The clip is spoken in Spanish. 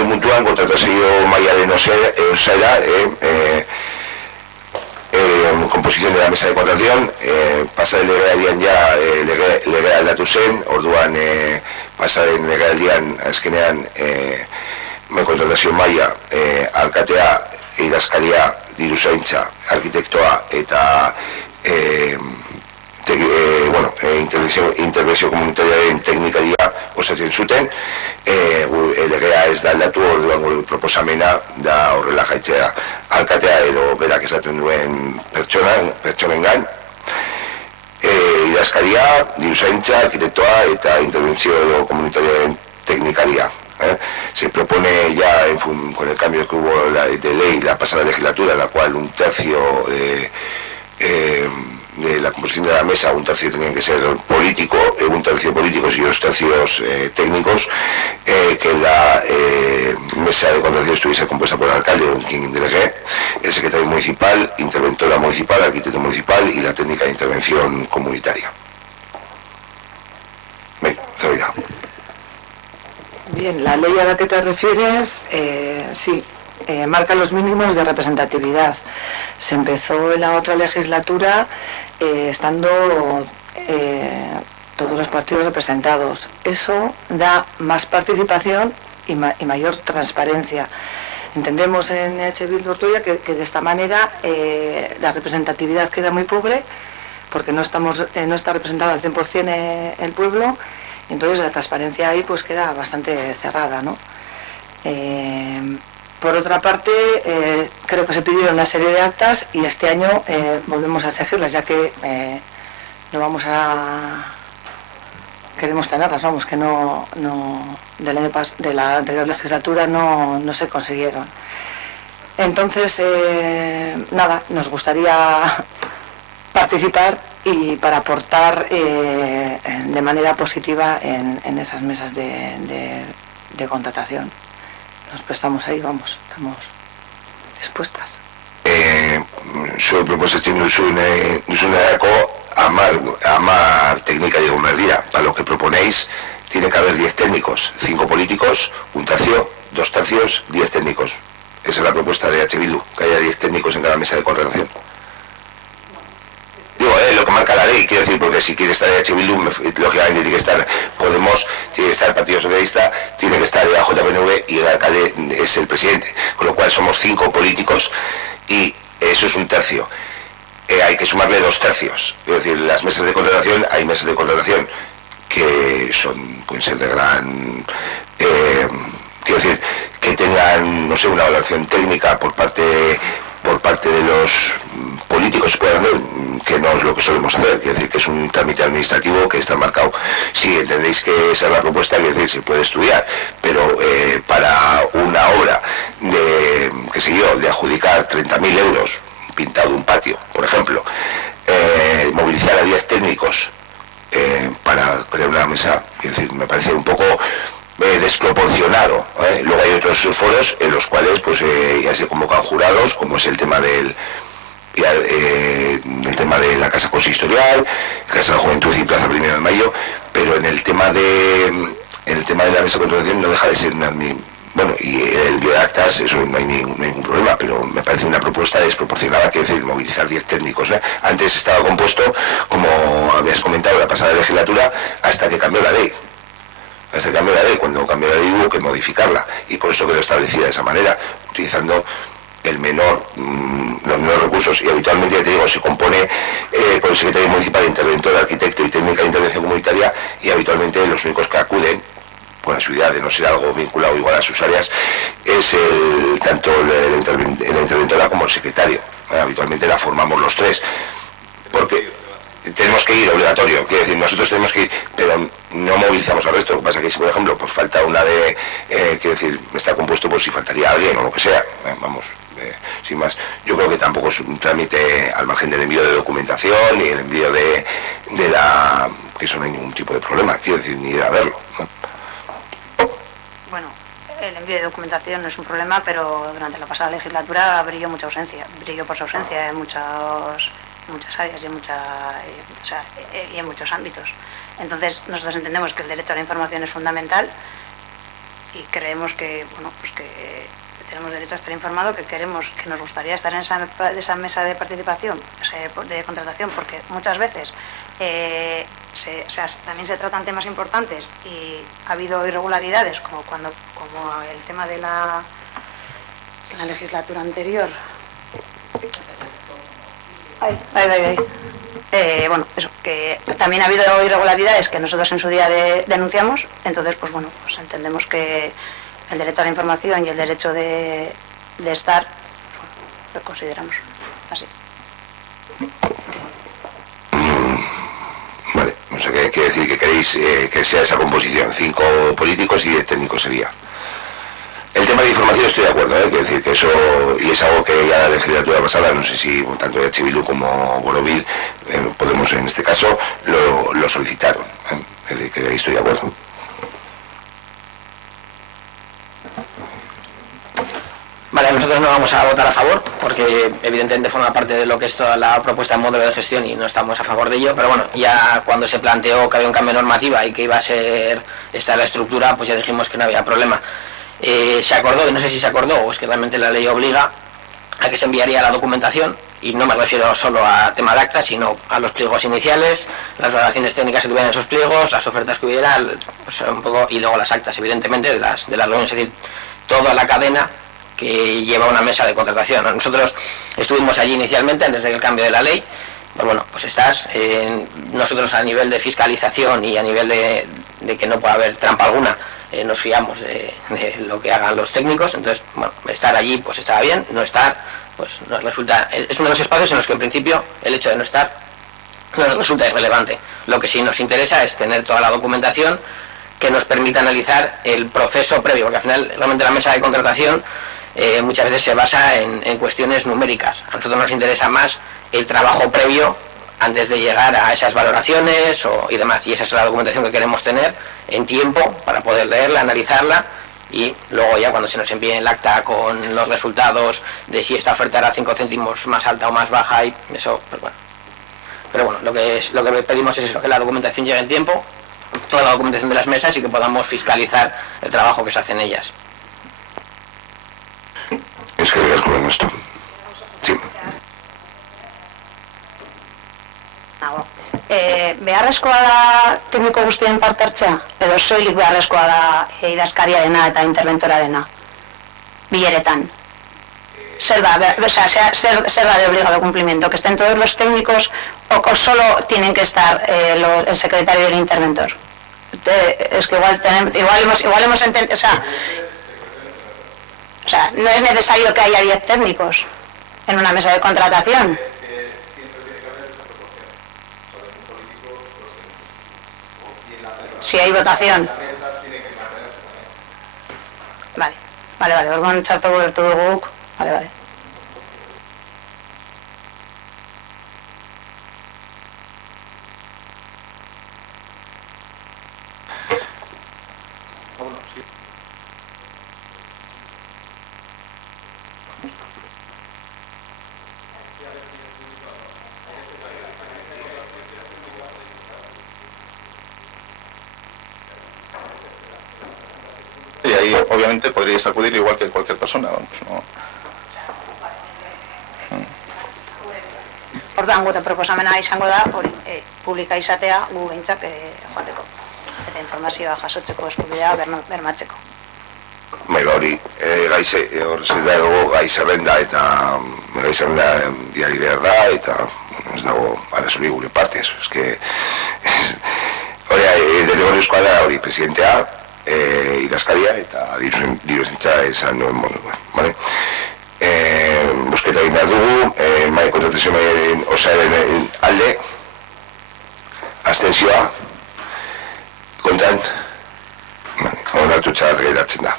bigarren puntuan kontratazio mailaren osaera, composición de la mesa de contratación, pasaren legealdian ja legea aldatu zen, orduan pasaren legealdian azkenean kontratazio maila alkatea, idazkaria, diruzaintza, arkitektoa eta interbentzio komunitariaren teknikaria osatzen zuten. Legea ez da aldatu, orduan gure proposamena da horrela jaitzea alkatea edo berak esaten duen pertsonengan, idazkaria, diruzaintza, arkitektoa eta interbentzio komunitariaren teknikaria. Se propone ya con el cambio que hubo de ley la pasada legislatura, en la cual un tercio de la composición de la mesa, un tercio tenían que ser político, un tercio políticos y 2 tercios técnicos, que la mesa de contratación estuviese compuesta por el alcalde, quien delegué, el secretario municipal, interventora municipal, arquitecto municipal y la técnica de intervención comunitaria. Venga, cerro ya. Bien, la ley a la que te refieres, sí, marca los mínimos de representatividad. Se empezó en la otra legislatura estando todos los partidos representados. Eso da más participación y mayor transparencia. Entendemos en EH Bildu Ortuella que de esta manera la representatividad queda muy pobre, porque no está representado al 100% el pueblo. Entonces la transparencia ahí pues queda bastante cerrada, ¿no? Por otra parte, creo que se pidieron una serie de actas y este año volvemos a exigirlas, ya que queremos tenerlas, vamos, que de la anterior legislatura no se consiguieron. Entonces, nada, nos gustaría participar y para aportar de manera positiva en esas mesas de contratación. Nos prestamos ahí, vamos, estamos dispuestas. Zure proposatzen duzunarako 10 teknikari egon behar dira. Para lo que proponéis, tiene que haber 10 técnicos, 5 políticos, un tercio, 2 tercios, 10 técnicos. Esa es la propuesta de EH Bildu, que haya 10 técnicos en cada mesa de contratación. Digo, lo que marca la ley, quiero decir, porque si quiere estar EH Bildu, lógicamente tiene que estar Podemos, tiene que estar el Partido Socialista, tiene que estar JPNV y el alcalde es el presidente, con lo cual somos 5 políticos y eso es un tercio. Hay que sumarle 2 tercios, es decir, las mesas de contratación, hay mesas de contratación que pueden ser de gran, quiero decir, que tengan, no sé, una valoración técnica por parte de los políticos, puede hacer, que no es lo que solemos hacer, quiero decir que es un trámite administrativo que está marcado. Si entendéis que esa es la propuesta, quiero decir, se puede estudiar, pero para una obra de adjudicar 30.000 euros, pintado un patio, por ejemplo, movilizar a 10 técnicos para crear una mesa, quiero decir, me parece un poco desproporcionado. Luego hay otros foros en los cuales pues ya se convocan jurados, como es el tema del tema de la Casa Consistorial, Casa de la Juventud y Plaza 1 de Mayo, pero en el tema de la mesa de contratación no deja de ser bueno, y el envío de actas, eso no hay ningún problema, pero me parece una propuesta desproporcionada, quiero decir, movilizar 10 técnicos. Antes estaba compuesto, como habías comentado, la pasada legislatura, hasta que cambió la ley. Cuando cambió la ley hubo que modificarla, y por eso quedó establecida de esa manera, utilizando los menores recursos, y habitualmente, ya te digo, se compone por el secretario municipal, interventor, arquitecto y técnica de intervención comunitaria, y habitualmente los únicos que acuden, con la seguridad de no ser algo vinculado igual a sus áreas, es tanto la interventora como el secretario. Habitualmente la formamos los 3, porque tenemos que ir obligatorio, quiere decir, nosotros tenemos que ir, pero no movilizamos al resto. Lo que pasa es que si, por ejemplo, pues falta una quiero decir, está compuesto por si faltaría alguien o lo que sea, vamos, sin más. Yo creo que tampoco es un trámite al margen del envío de documentación y el envío de que eso no hay ningún tipo de problema, quiero decir, ni de haberlo, ¿no? Bueno, el envío de documentación no es un problema, pero durante la pasada legislatura brilló por su ausencia en muchas áreas y en muchos ámbitos. Entonces, nosotros entendemos que el derecho a la información es fundamental y creemos que, bueno, pues que tenemos derecho a estar informado, que nos gustaría estar en esa mesa de participación, de contratación, porque muchas veces también se tratan temas importantes y ha habido irregularidades, como el tema de la legislatura anterior. Bueno, eso, que también ha habido irregularidades que nosotros en su día denunciamos, entonces, pues bueno, pues entendemos que el derecho a la información y el derecho de estar, bueno, lo consideramos así. Vale, o sea, que quiere decir que queréis que sea esa composición, 5 políticos y 10 técnicos sería. El tema de información estoy de acuerdo, quiero decir que eso, y es algo que ya la legislatura pasada, no sé si tanto EH Bildu como Borovil, Podemos en este caso, lo solicitaron, es decir, que ahí estoy de acuerdo. Vale, nosotros no vamos a votar a favor, porque evidentemente forma parte de lo que es toda la propuesta de modelo de gestión y no estamos a favor de ello, pero bueno, ya cuando se planteó que había un cambio de normativa y que iba a ser esta la estructura, pues ya dijimos que no había problema. Se acordó, y no sé si se acordó, o es que realmente la ley obliga a que se enviaría la documentación, y no me refiero solo a tema de acta, sino a los pliegos iniciales, las valoraciones técnicas que tuvieran esos pliegos, las ofertas que hubiera, pues un poco, y luego las actas, evidentemente, de las reuniones, es decir, toda la cadena que lleva una mesa de contratación. Nosotros estuvimos allí inicialmente, antes del cambio de la ley, pues bueno, pues nosotros a nivel de fiscalización y a nivel de que no pueda haber trampa alguna, nos fiamos de lo que hagan los técnicos, entonces, bueno, estar allí pues estaba bien, no estar, pues nos resulta, es uno de los espacios en los que en principio el hecho de no estar nos resulta irrelevante. Lo que sí nos interesa es tener toda la documentación que nos permita analizar el proceso previo, porque al final realmente la mesa de contratación muchas veces se basa en cuestiones numéricas. A nosotros nos interesa más el trabajo previo antes de llegar a esas valoraciones y demás, y esa es la documentación que queremos tener en tiempo para poder leerla, analizarla, y luego ya cuando se nos envíe el acta con los resultados de si esta oferta era 5 céntimos más alta o más baja, y eso, pues bueno. Pero bueno, lo que pedimos es eso, que la documentación llegue en tiempo, toda la documentación de las mesas, y que podamos fiscalizar el trabajo que se hace en ellas. Es que digas con esto. Sí. Beharrezkoa da tekniko guztien parte hartzea, edo soilik beharrezkoa da idazkariarena eta interventorarena bileretan? Zer da de obligado cumplimiento? ¿Que estén todos los técnicos o solo tienen que estar el secretario y el interventor? Es que igual hemos entendido, o sea, no es necesario que haya 10 técnicos en una mesa de contratación. Si hay votación. Vale, orduan txartu gubertu duguk. Vale. Y ahí obviamente podríais acudir igual que cualquier persona, vamos, ¿no? Orduan gure proposamena izango da hori, publika izatea gu behintzak joateko eta informazioa jasotzeko eskubidea bermatzeko. Bai, hori, gai zerrenda eta gai zerrenda diari behar da, eta ez dago arazori gure partez. Ez que, hori, derrigorrezkoa da hori presidentea, idazkaria eta diruzentza esan nuen modu, bale? Bosketa egin behar dugu, mai kontratazio maiaren osaren alde, abstentzioa, kontran, onartu txar geratzen da.